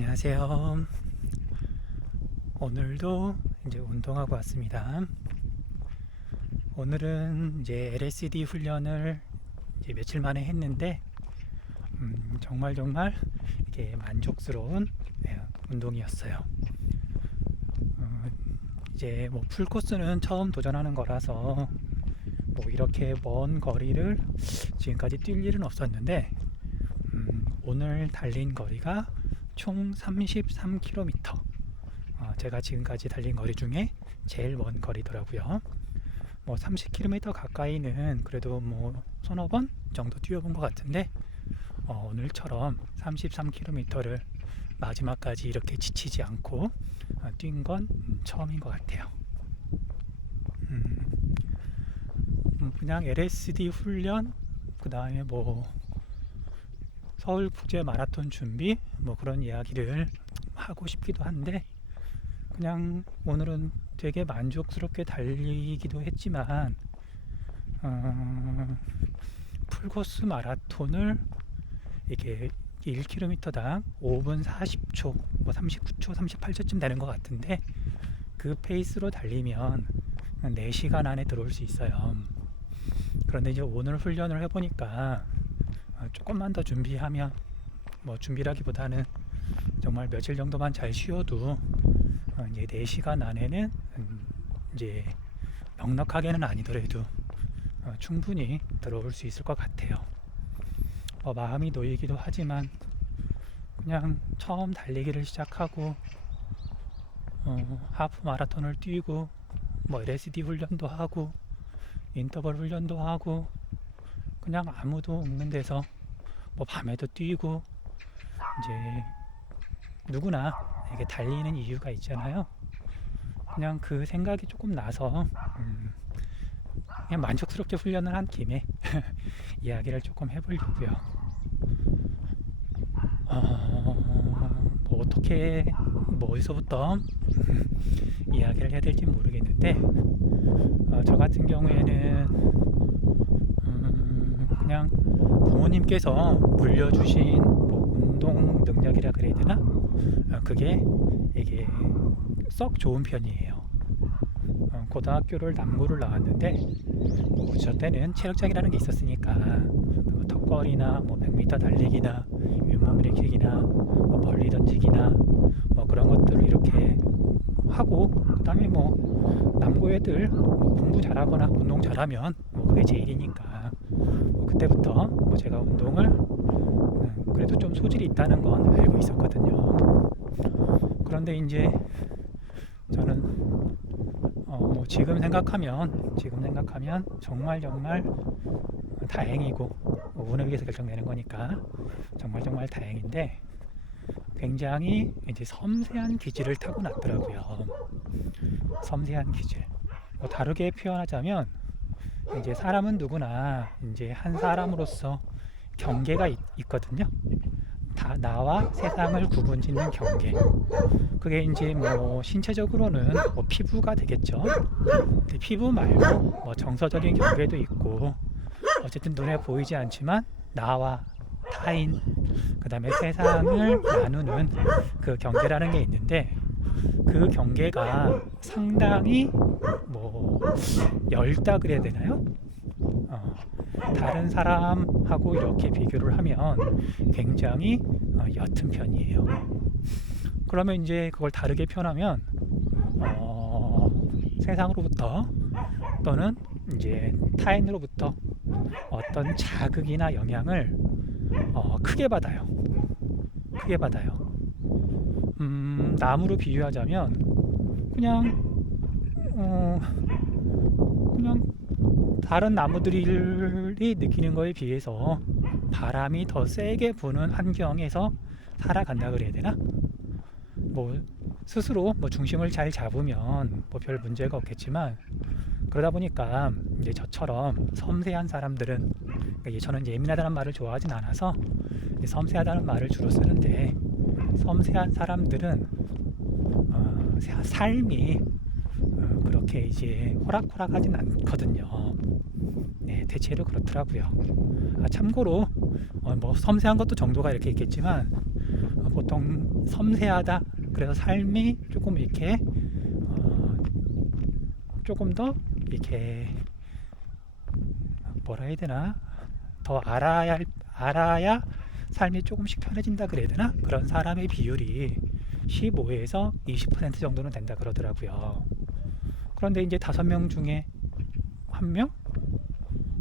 안녕하세요. 오늘도 이제 운동하고 왔습니다. 오늘은 이제 LSD 훈련을 이제 며칠 만에 했는데 정말 이렇게 만족스러운 운동이었어요. 이제 뭐 풀코스는 처음 도전하는 거라서 뭐 이렇게 먼 거리를 지금까지 뛸 일은 없었는데 오늘 달린 거리가 총 33km. 제가 지금까지 달린 거리 중에 제일 먼 거리더라고요. 뭐 30km 가까이는 그래도 뭐 서너 번 정도 뛰어본 것 같은데 오늘처럼 33km를 마지막까지 이렇게 지치지 않고 뛴 건 처음인 것 같아요. 그냥 LSD 훈련, 그 다음에 뭐 서울국제 마라톤 준비 뭐 그런 이야기를 하고 싶기도 한데 그냥 오늘은 되게 만족스럽게 달리기도 했지만 풀코스 마라톤을 이렇게 1km당 5분 40초, 뭐 39초, 38초쯤 되는 것 같은데 그 페이스로 달리면 4시간 안에 들어올 수 있어요. 그런데 이제 오늘 훈련을 해보니까 조금만 더 준비하면, 뭐 준비라기보다는 정말 며칠 정도만 잘 쉬어도 이제 4시간 안에는 이제 넉넉하게는 아니더라도 충분히 들어올 수 있을 것 같아요. 마음이 놓이기도 하지만 그냥 처음 달리기를 시작하고 하프 마라톤을 뛰고 뭐 LSD 훈련도 하고 인터벌 훈련도 하고 그냥 아무도 없는 데서 뭐 밤에도 뛰고 이제 누구나 이렇게 달리는 이유가 있잖아요. 그냥 그 생각이 조금 나서 그냥 만족스럽게 훈련을 한 김에 이야기를 조금 해보려고요. 뭐 어떻게 뭐 어디서부터 이야기를 해야 될지 모르겠는데 저 같은 경우에는 그냥 부모님께서 물려주신 뭐 운동 능력이라 그래야 되나? 그게 이게 썩 좋은 편이에요. 고등학교를 남고를 나왔는데 저 때는 체력장이라는 게 있었으니까 뭐 턱걸이나 뭐 100m 달리기나 윗몸 일으키기나 뭐 멀리 던지기나 뭐 그런 것들을 이렇게 하고 그 다음에 뭐 남고 애들 뭐 공부 잘하거나 운동 잘하면 뭐 그게 제일이니까 뭐 그때부터 뭐 제가 운동을 그래도 좀 소질이 있다는 건 알고 있었거든요. 그런데 이제 저는 뭐 지금 생각하면 정말 다행이고 뭐 운에 의해서 결정되는 거니까 정말 다행인데 굉장히 이제 섬세한 기질을 타고났더라고요. 섬세한 기질. 뭐 다르게 표현하자면 이제 사람은 누구나 이제 한 사람으로서 경계가 있거든요. 다 나와 세상을 구분짓는 경계. 그게 이제 뭐 신체적으로는 뭐 피부가 되겠죠. 근데 피부 말고 뭐 정서적인 경계도 있고 어쨌든 눈에 보이지 않지만 나와 타인, 그 다음에 세상을 나누는 그 경계라는 게 있는데 그 경계가 상당히 뭐 엷다 그래야 되나요? 다른 사람하고 이렇게 비교를 하면 굉장히 옅은 편이에요. 그러면 이제 그걸 다르게 표현하면 세상으로부터 또는 이제 타인으로부터 어떤 자극이나 영향을 크게 받아요. 나무로 비유하자면 그냥 다른 나무들이 느끼는 거에 비해서 바람이 더 세게 부는 환경에서 살아간다 그래야 되나? 뭐 스스로 뭐 중심을 잘 잡으면 뭐 별 문제가 없겠지만 그러다 보니까 이제 저처럼 섬세한 사람들은 저는 예민하다는 말을 좋아하진 않아서 섬세하다는 말을 주로 쓰는데 섬세한 사람들은 삶이 그렇게 이제 호락호락하진 않거든요. 네, 대체로 그렇더라고요. 참고로 뭐 섬세한 것도 정도가 이렇게 있겠지만 보통 섬세하다. 그래서 삶이 조금 이렇게 조금 더 이렇게 뭐라 해야 되나, 더 알아야 삶이 조금씩 편해진다 그래야 되나, 그런 사람의 비율이 15에서 20% 정도는 된다 그러더라고요. 그런데 이제 5명 중에 1명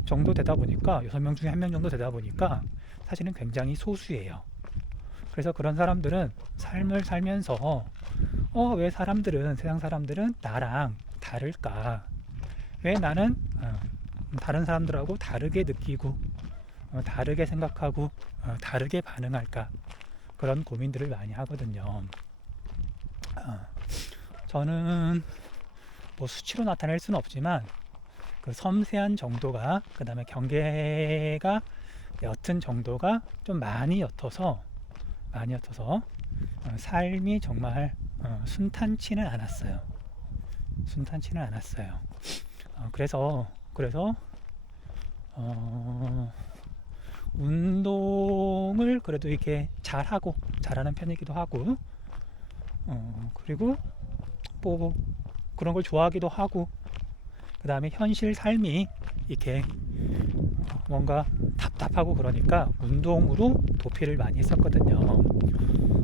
정도 되다 보니까, 6명 중에 1명 정도 되다 보니까 사실은 굉장히 소수예요. 그래서 그런 사람들은 삶을 살면서 왜 세상 사람들은 나랑 다를까? 왜 나는 다른 사람들하고 다르게 느끼고 다르게 생각하고 다르게 반응할까? 그런 고민들을 많이 하거든요. 저는 뭐 수치로 나타낼 수는 없지만 그 섬세한 정도가, 그 다음에 경계가 옅은 정도가 좀 많이 옅어서 삶이 정말 순탄치는 않았어요. 그래서 운동을 그래도 이렇게 잘하는 편이기도 하고, 그리고 뭐 그런 걸 좋아하기도 하고, 그 다음에 현실 삶이 이렇게 뭔가 답답하고 그러니까 운동으로 도피를 많이 했었거든요.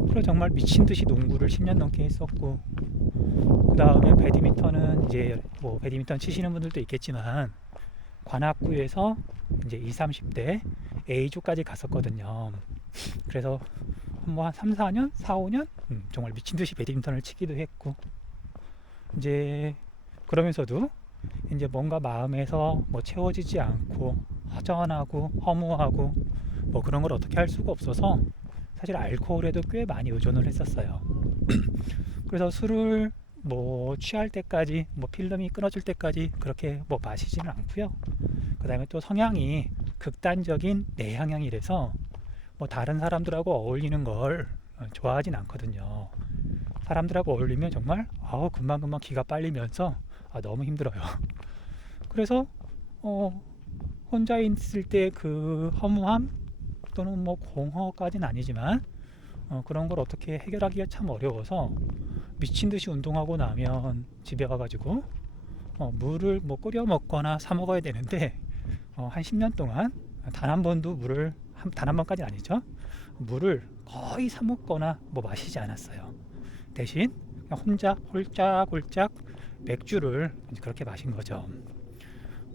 그래서 정말 미친 듯이 농구를 10년 넘게 했었고, 그 다음에 배드민턴은 이제 뭐 배드민턴 치시는 분들도 있겠지만 관악구에서 이제 20, 30대 A조까지 갔었거든요. 그래서 뭐 한 3, 4년, 4, 5년 정말 미친 듯이 배드민턴을 치기도 했고, 이제 그러면서도 이제 뭔가 마음에서 뭐 채워지지 않고 허전하고 허무하고 뭐 그런 걸 어떻게 할 수가 없어서 사실 알코올에도 꽤 많이 의존을 했었어요. 그래서 술을 뭐 취할 때까지, 뭐 필름이 끊어질 때까지 그렇게 뭐 마시지는 않고요. 그 다음에 또 성향이 극단적인 내향형이라서 뭐 다른 사람들하고 어울리는 걸 좋아하진 않거든요. 사람들하고 어울리면 정말 금방금방 기가 빨리면서 너무 힘들어요. 그래서 혼자 있을 때 그 허무함 또는 뭐 공허까지는 아니지만 그런 걸 어떻게 해결하기가 참 어려워서 미친 듯이 운동하고 나면 집에 가가지고 물을 뭐 끓여 먹거나 사 먹어야 되는데 한 10년 동안 단 한 번도 단 한 번까지는 아니죠, 물을 거의 사 먹거나 뭐 마시지 않았어요. 대신 그냥 혼자 홀짝홀짝 맥주를 그렇게 마신 거죠.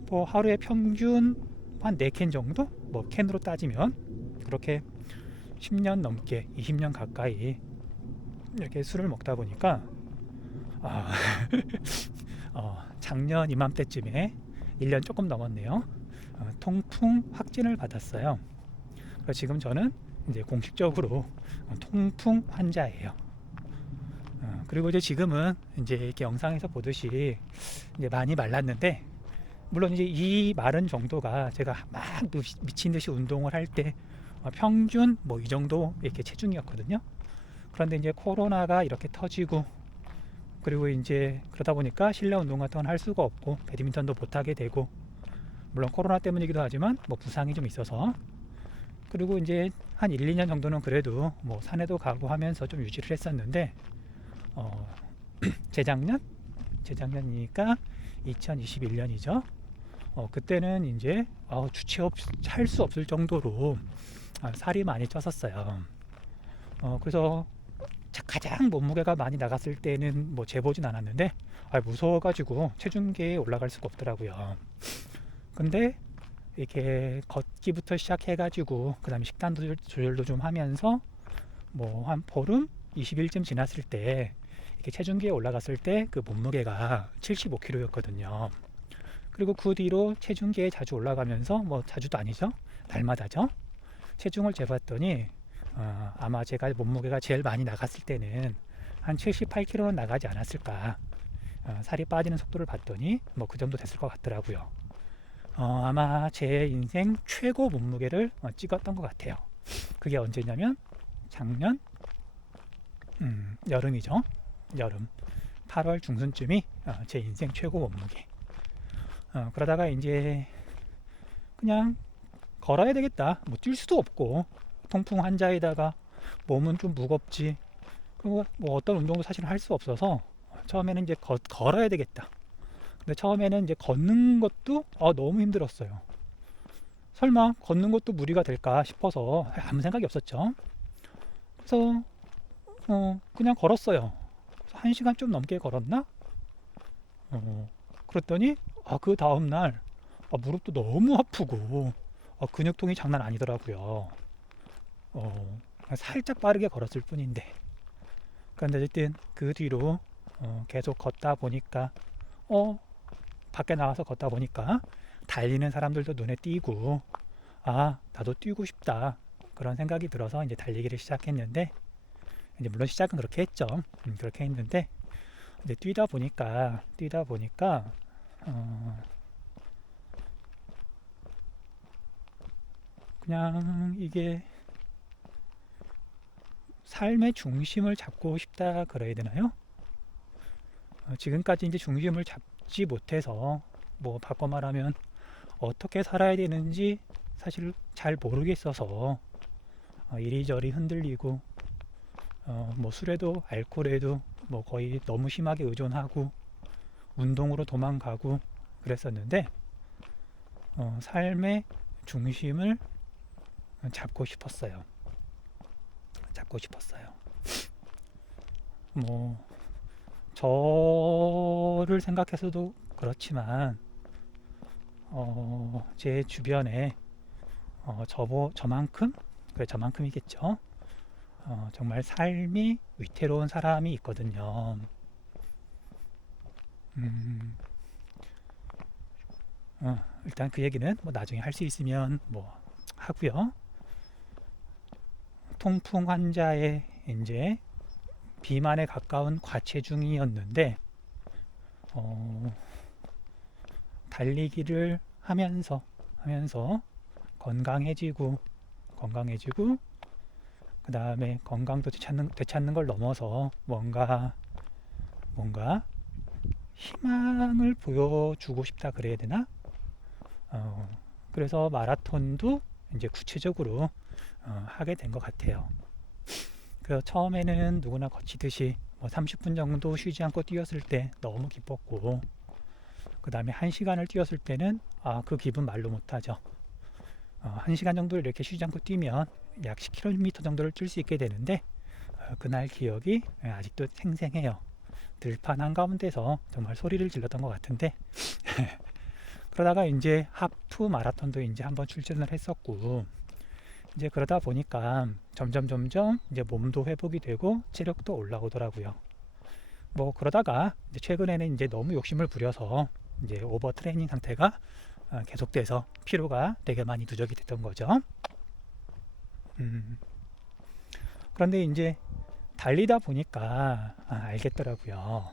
뭐 하루에 평균 한 4캔 정도, 뭐 캔으로 따지면 그렇게 10년 넘게, 20년 가까이 이렇게 술을 먹다 보니까 작년 이맘때쯤에 1년 조금 넘었네요. 통풍 확진을 받았어요. 그래서 지금 저는 이제 공식적으로 통풍 환자예요. 그리고 이제 지금은 이제 이렇게 영상에서 보듯이 이제 많이 말랐는데, 물론 이제 이 마른 정도가 제가 막 미친 듯이 운동을 할 때 평균 뭐 이 정도 이렇게 체중이었거든요. 그런데 이제 코로나가 이렇게 터지고, 그리고 이제 그러다 보니까 실내 운동 같은 건 할 수가 없고 배드민턴도 못 하게 되고, 물론 코로나 때문이기도 하지만 뭐 부상이 좀 있어서, 그리고 이제 한 1, 2년 정도는 그래도 뭐 산에도 가고 하면서 좀 유지를 했었는데, 재작년이니까 2021년이죠. 그때는 이제 할 수 없을 정도로 살이 많이 쪘었어요. 그래서 가장 몸무게가 많이 나갔을 때는 뭐 재보진 않았는데 무서워가지고 체중계에 올라갈 수가 없더라고요. 근데 이렇게 걷기부터 시작해가지고 그 다음에 식단 조절도 좀 하면서 뭐 한 보름 20일쯤 지났을 때 이렇게 체중계에 올라갔을 때 그 몸무게가 75kg였거든요. 그리고 그 뒤로 체중계에 자주 올라가면서, 뭐 자주도 아니죠, 날마다죠, 체중을 재봤더니 아마 제가 몸무게가 제일 많이 나갔을 때는 한 78kg는 나가지 않았을까. 살이 빠지는 속도를 봤더니 뭐 그 정도 됐을 것 같더라고요. 아마 제 인생 최고 몸무게를 찍었던 것 같아요. 그게 언제냐면 작년 여름이죠. 여름 8월 중순쯤이 제 인생 최고 몸무게. 그러다가 이제 그냥 걸어야 되겠다, 뭐 뛸 수도 없고 통풍 환자에다가 몸은 좀 무겁지. 그리고 뭐 어떤 운동도 사실 할 수 없어서 처음에는 이제 걸어야 되겠다. 근데 처음에는 이제 걷는 것도 너무 힘들었어요. 설마 걷는 것도 무리가 될까 싶어서 아무 생각이 없었죠. 그래서 그냥 걸었어요. 1시간 좀 넘게 걸었나? 그랬더니 그 다음날 무릎도 너무 아프고 근육통이 장난 아니더라고요. 살짝 빠르게 걸었을 뿐인데. 그런데 어쨌든 그 뒤로 계속 걷다 보니까 밖에 나가서 걷다 보니까 달리는 사람들도 눈에 띄고 나도 뛰고 싶다 그런 생각이 들어서 이제 달리기를 시작했는데, 이제 물론 시작은 그렇게 했죠. 그렇게 했는데 이제 뛰다 보니까 그냥 이게 삶의 중심을 잡고 싶다 그래야 되나요? 지금까지 이제 중심을 잡지 못해서 뭐 바꿔 말하면 어떻게 살아야 되는지 사실 잘 모르겠어서 이리저리 흔들리고 뭐 술에도 알코올에도 뭐 거의 너무 심하게 의존하고 운동으로 도망가고 그랬었는데 삶의 중심을 잡고 싶었어요. 뭐 저를 생각해서도 그렇지만 제 주변에 저만큼 그래 저만큼이겠죠. 정말 삶이 위태로운 사람이 있거든요. 일단 그 얘기는 뭐 나중에 할 수 있으면 뭐 하고요. 통풍 환자의 이제 비만에 가까운 과체중이었는데 달리기를 하면서 건강해지고 그 다음에 건강도 되찾는 걸 넘어서 뭔가 희망을 보여주고 싶다 그래야 되나? 그래서 마라톤도 이제 구체적으로 하게 된 것 같아요. 그래서 처음에는 누구나 거치듯이 뭐 30분 정도 쉬지 않고 뛰었을 때 너무 기뻤고, 그 다음에 1시간을 뛰었을 때는 그 기분 말로 못하죠. 1시간 정도 이렇게 쉬지 않고 뛰면 약 10km 정도를 뛸 수 있게 되는데 그날 기억이 아직도 생생해요. 들판 한가운데서 정말 소리를 질렀던 것 같은데 그러다가 이제 하프 마라톤도 이제 한번 출전을 했었고, 이제 그러다 보니까 점점 이제 몸도 회복이 되고 체력도 올라오더라고요. 뭐 그러다가 이제 최근에는 이제 너무 욕심을 부려서 이제 오버 트레이닝 상태가 계속돼서 피로가 되게 많이 누적이 됐던 거죠. 그런데 이제 달리다 보니까 알겠더라고요.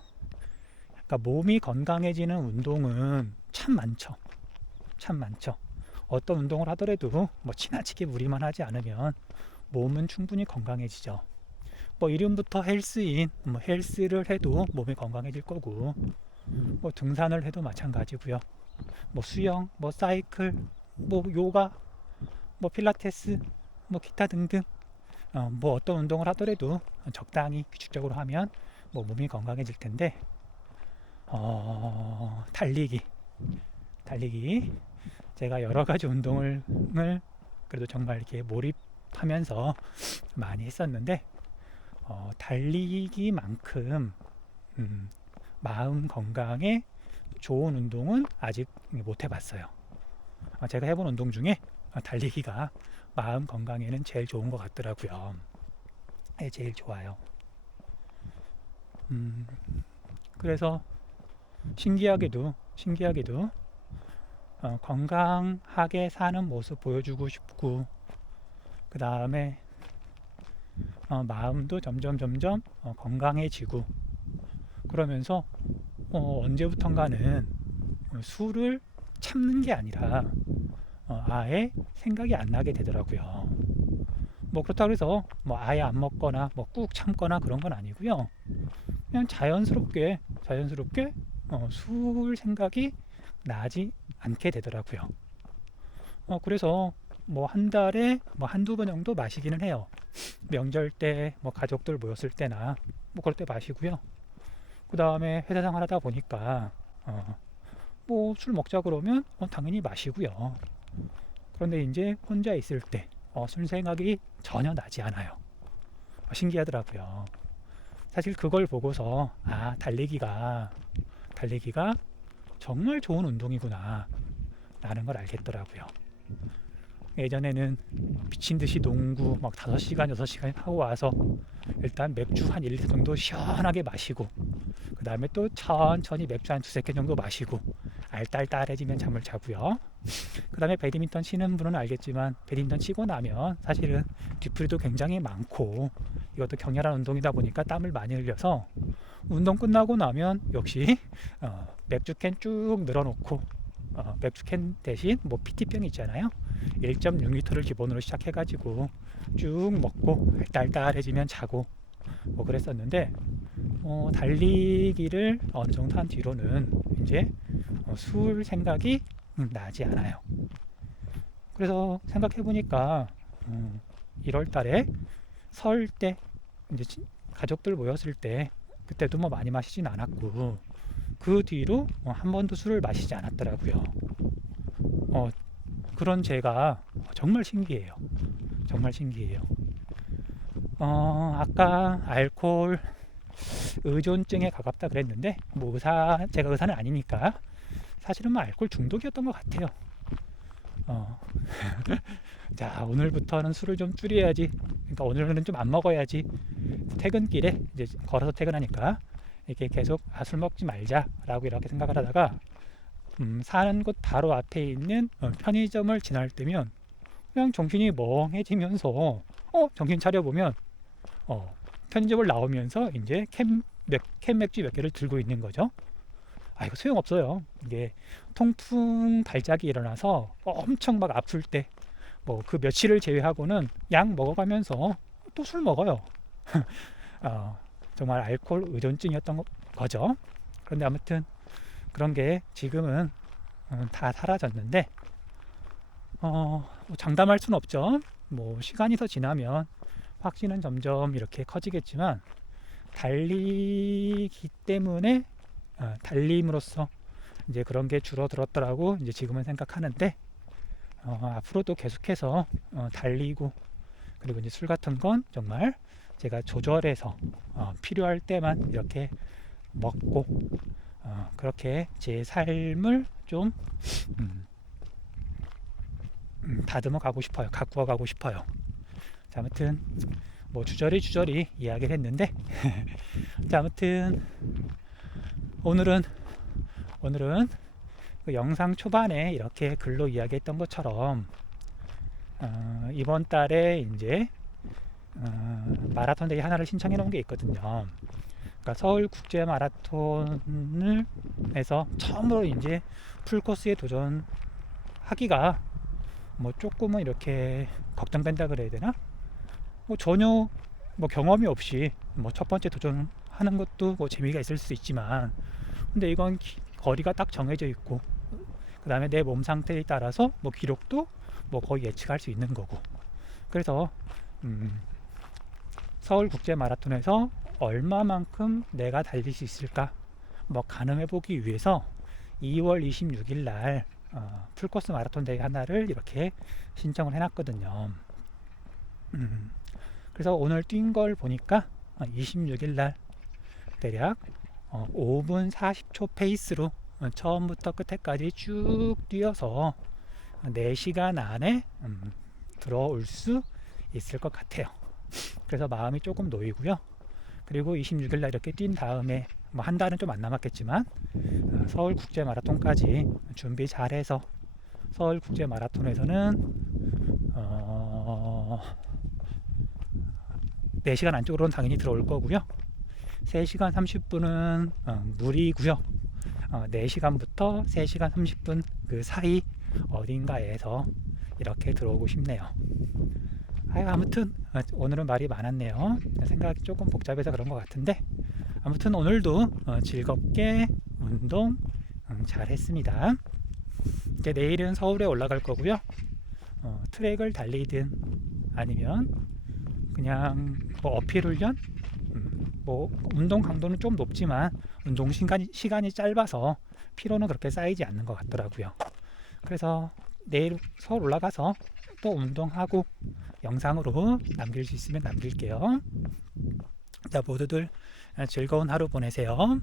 그러니까 몸이 건강해지는 운동은 참 많죠. 어떤 운동을 하더라도 뭐 지나치게 무리만 하지 않으면 몸은 충분히 건강해지죠. 뭐 이름부터 헬스인 뭐 헬스를 해도 몸이 건강해질 거고, 뭐 등산을 해도 마찬가지고요. 뭐 수영, 뭐 사이클, 뭐 요가, 뭐 필라테스, 뭐 기타 등등 뭐 어떤 운동을 하더라도 적당히 규칙적으로 하면 뭐 몸이 건강해질 텐데, 달리기 제가 여러 가지 운동을 그래도 정말 이렇게 몰입하면서 많이 했었는데 달리기만큼 마음 건강에 좋은 운동은 아직 못 해봤어요. 제가 해본 운동 중에 달리기가 마음 건강에는 제일 좋은 것 같더라고요. 제일 좋아요. 그래서 신기하게도 건강하게 사는 모습 보여주고 싶고, 그 다음에 마음도 점점 건강해지고, 그러면서 언제부턴가는 술을 참는 게 아니라 아예 생각이 안 나게 되더라고요. 뭐 그렇다고 해서 뭐 아예 안 먹거나 뭐 꾹 참거나 그런 건 아니고요. 그냥 자연스럽게 술 생각이 나지 않게 되더라고요. 그래서 뭐 한 달에 뭐 한두 번 정도 마시기는 해요. 명절 때 뭐 가족들 모였을 때나 뭐 그럴 때 마시고요. 그 다음에 회사 생활하다 보니까 뭐 술 먹자 그러면 당연히 마시고요. 그런데 이제 혼자 있을 때 술 생각이 전혀 나지 않아요. 신기하더라고요. 사실 그걸 보고서 달리기가 정말 좋은 운동이구나 라는 걸 알겠더라고요. 예전에는 미친 듯이 농구 막 5시간 6시간 하고 와서 일단 맥주 한 1리터 정도 시원하게 마시고, 그 다음에 또 천천히 맥주 한 두세 캔 정도 마시고 알딸딸해지면 잠을 자고요. 그 다음에 배드민턴 치는 분은 알겠지만 배드민턴 치고 나면 사실은 뒤풀이도 굉장히 많고 이것도 격렬한 운동이다 보니까 땀을 많이 흘려서 운동 끝나고 나면 역시 맥주캔 쭉 늘어놓고 맥주캔 대신 뭐 PT병 있잖아요. 1.6리터를 기본으로 시작해가지고 쭉 먹고 알딸딸해지면 자고 뭐 그랬었는데 달리기를 어느 정도 한 뒤로는 이제 술 생각이 나지 않아요. 그래서 생각해보니까 1월 달에 설 때 이제 가족들 모였을 때 그때도 뭐 많이 마시진 않았고 그 뒤로 한 번도 술을 마시지 않았더라고요. 그런 제가 정말 신기해요. 정말 신기해요. 아까 알코올 의존증에 가깝다 그랬는데 뭐 제가 의사는 아니니까 사실은 뭐 알코올 중독이었던 것 같아요. 자, 오늘부터는 술을 좀 줄여야지. 그러니까 오늘은 좀 안 먹어야지. 퇴근길에 이제 걸어서 퇴근하니까 이렇게 계속 술 먹지 말자라고 이렇게 생각을 하다가 사는 곳 바로 앞에 있는 편의점을 지날 때면 그냥 정신이 멍해지면서 정신 차려보면 편의점을 나오면서 이제 캔 맥주 몇 개를 들고 있는 거죠. 이거 소용없어요. 이게 통풍 발작이 일어나서 엄청 막 아플 때 뭐 그 며칠을 제외하고는 약 먹어가면서 또 술 먹어요. 정말 알코올 의존증이었던 거죠. 그런데 아무튼 그런 게 지금은 다 사라졌는데 장담할 수는 없죠. 뭐 시간이 더 지나면 확신은 점점 이렇게 커지겠지만 달리기 때문에 달림으로써 이제 그런 게 줄어들었더라고 이제 지금은 생각하는데 앞으로도 계속해서 달리고 그리고 이제 술 같은 건 정말 제가 조절해서 필요할 때만 이렇게 먹고 그렇게 제 삶을 좀 다듬어 가고 싶어요. 가꾸어 가고 싶어요. 자, 아무튼 뭐 주저리 이야기를 했는데 자, 아무튼 오늘은 그 영상 초반에 이렇게 글로 이야기했던 것처럼 이번 달에 이제 마라톤 대회 하나를 신청해 놓은 게 있거든요. 그러니까 서울 국제 마라톤을 해서 처음으로 이제 풀코스에 도전하기가 뭐 조금은 이렇게 걱정된다 그래야 되나? 뭐 전혀 뭐 경험이 없이 뭐 첫 번째 도전하는 것도 뭐 재미가 있을 수 있지만 근데 이건 거리가 딱 정해져 있고 그 다음에 내 몸 상태에 따라서 뭐 기록도 뭐 거의 예측할 수 있는 거고 그래서 서울 국제 마라톤에서 얼마만큼 내가 달릴 수 있을까 뭐 가늠해 보기 위해서 2월 26일 날 풀코스 마라톤 대회 하나를 이렇게 신청을 해놨거든요. 그래서 오늘 뛴 걸 보니까 26일 날 대략 5분 40초 페이스로 처음부터 끝에까지 쭉 뛰어서 4시간 안에 들어올 수 있을 것 같아요. 그래서 마음이 조금 놓이고요. 그리고 26일 날 이렇게 뛴 다음에 뭐 한 달은 좀 안 남았겠지만 서울 국제 마라톤까지 준비 잘해서 서울 국제 마라톤에서는 4시간 안쪽으로는 당연히 들어올 거고요. 3시간 30분은 무리고요. 4시간부터 3시간 30분 그 사이 어딘가에서 이렇게 들어오고 싶네요. 아무튼 오늘은 말이 많았네요. 생각이 조금 복잡해서 그런 것 같은데 아무튼 오늘도 즐겁게 운동 잘 했습니다. 이제 내일은 서울에 올라갈 거고요. 트랙을 달리든 아니면 그냥 뭐 어필 훈련, 뭐 운동 강도는 좀 높지만 운동 시간이 짧아서 피로는 그렇게 쌓이지 않는 것 같더라고요. 그래서 내일 서울 올라가서 또 운동하고 영상으로 남길 수 있으면 남길게요. 자, 모두들 즐거운 하루 보내세요.